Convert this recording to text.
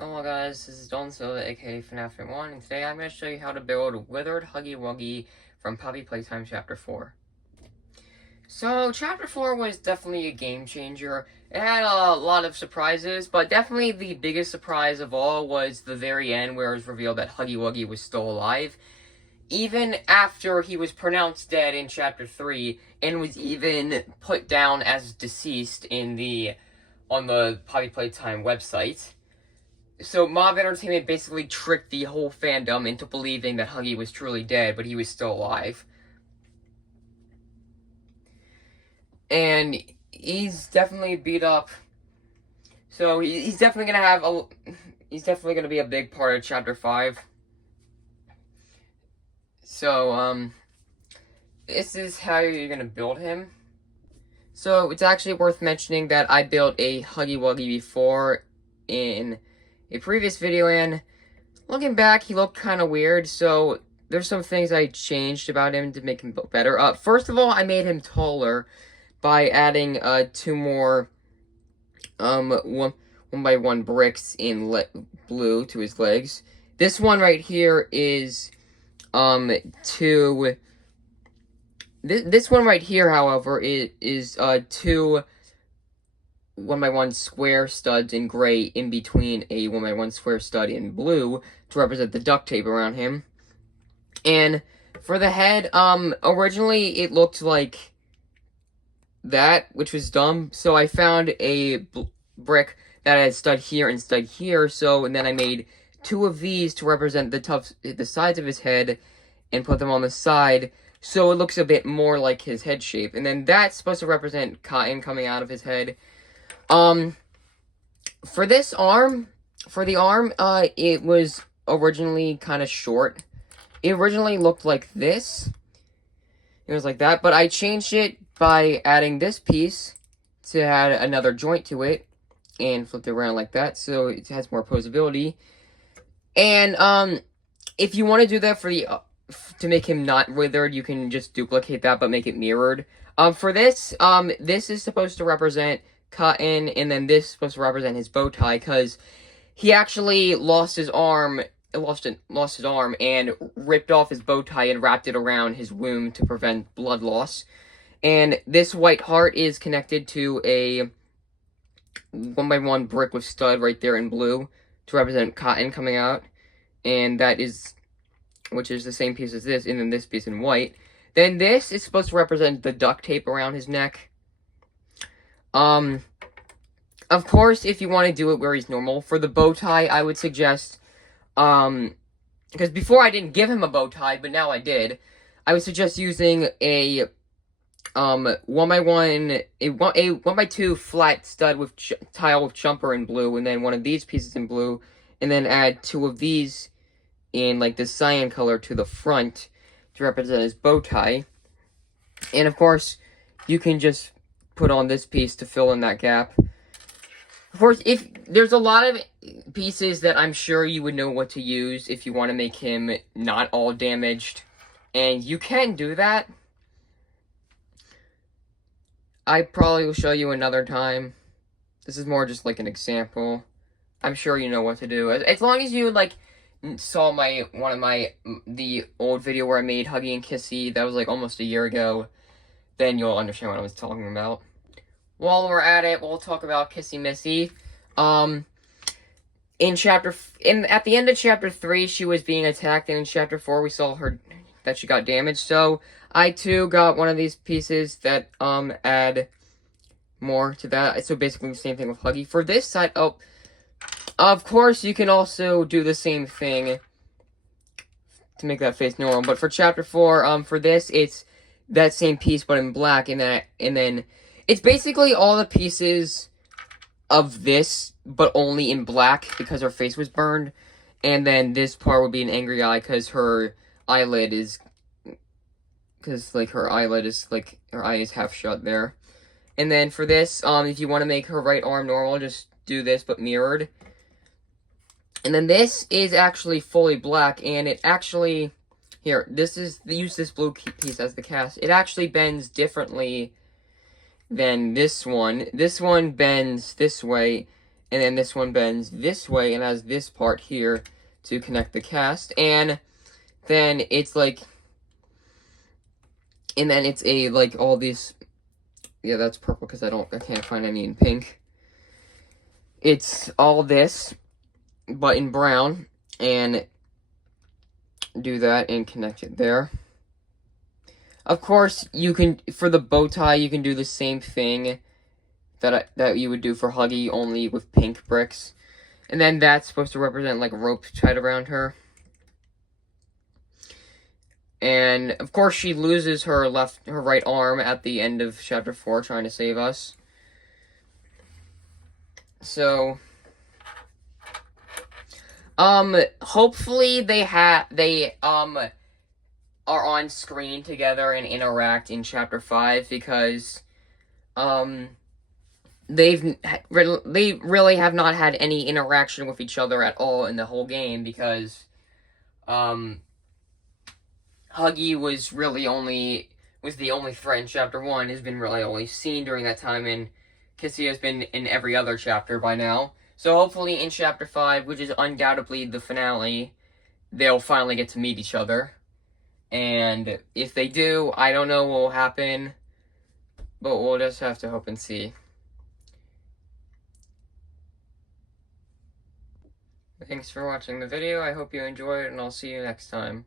Hello guys, this is Don Silva, aka FNAF1, and today I'm going to show you how to build Withered Huggy Wuggy from Poppy Playtime Chapter 4. So, Chapter 4 was definitely a game changer. It had a lot of surprises, but definitely the biggest surprise of all was the very end where it was revealed that Huggy Wuggy was still alive. Even after he was pronounced dead in Chapter 3, and was even put down as deceased on the Poppy Playtime website. So Mob Entertainment basically tricked the whole fandom into believing that Huggy was truly dead, but he was still alive. And he's definitely beat up. So he's definitely gonna be a big part of Chapter 5. So, this is how you're gonna build him. So, it's actually worth mentioning that I built a Huggy Wuggy before in a previous video, and looking back, he looked kind of weird, so there's some things I changed about him to make him look better. First of all, I made him taller by adding 2 more, one by one bricks in blue to his legs. This one right here is, this one right here, however, is 2 1x1 square studs in gray in between a 1x1 square stud in blue to represent the duct tape around him. And for the head, originally it looked like that, which was dumb. So I found a brick that had stud here and stud here. And then I made 2 of these to represent the sides of his head and put them on the side. So it looks a bit more like his head shape. And then that's supposed to represent cotton coming out of his head. For the arm, it was originally kind of short. It originally looked like this. It was like that, but I changed it by adding this piece to add another joint to it and flipped it around like that, so it has more posability. And, if you want to do that to make him not withered, you can just duplicate that, but make it mirrored. For this, this is supposed to represent cotton, and then this is supposed to represent his bow tie, because he actually lost his arm and ripped off his bow tie and wrapped it around his wound to prevent blood loss. And this white heart is connected to a 1x1 brick with stud right there in blue to represent cotton coming out, and which is the same piece as this, and then this piece in white. Then this is supposed to represent the duct tape around his neck. Of course, if you want to do it where he's normal, for the bow tie, I would suggest, because before I didn't give him a bow tie, but now I did, I would suggest using a 1x2 flat stud with tile with jumper in blue, and then one of these pieces in blue, and then add 2 of these in, like, the cyan color to the front to represent his bow tie. And, of course, you can just put on this piece to fill in that gap. Of course, if there's a lot of pieces that I'm sure you would know what to use if you want to make him not all damaged, and you can do that. I probably will show you another time. This is more just like an example. I'm sure you know what to do. As long as you, like, saw the old video where I made Huggy and Kissy, that was like almost a year ago, then you'll understand what I was talking about. While we're at it, we'll talk about Kissy Missy. At the end of Chapter 3, she was being attacked, and in Chapter 4, we saw that she got damaged. So, I too got one of these pieces that, add more to that. So, basically the same thing with Huggy. For this side, of course, you can also do the same thing to make that face normal. But for Chapter 4, for this, it's that same piece, but in black, and then it's basically all the pieces of this, but only in black, because her face was burned. And then this part would be an angry eye, because her eyelid is, her eye is half shut there. And then for this, if you want to make her right arm normal, just do this, but mirrored. And then this is actually fully black, and it actually, use this blue piece as the cast. It actually bends differently than this one. This one bends this way, and then this one bends this way and has this part here to connect the cast, and then it's like, and then it's a, like, all these, yeah, that's purple because I can't find any in pink. It's all this, but in brown, and do that and connect it there. Of course, you can, for the bow tie, you can do the same thing that you would do for Huggy, only with pink bricks. And then that's supposed to represent, like, rope tied around her. And, of course, she loses her right arm at the end of Chapter 4, trying to save us. So, hopefully they are on screen together and interact in Chapter 5, because, they really have not had any interaction with each other at all in the whole game, because, Huggy was the only threat in Chapter 1, has been really only seen during that time, and Kissy has been in every other chapter by now. So hopefully in Chapter 5, which is undoubtedly the finale, they'll finally get to meet each other. And if they do, I don't know what will happen, but we'll just have to hope and see. Thanks for watching the video. I hope you enjoyed it, and I'll see you next time.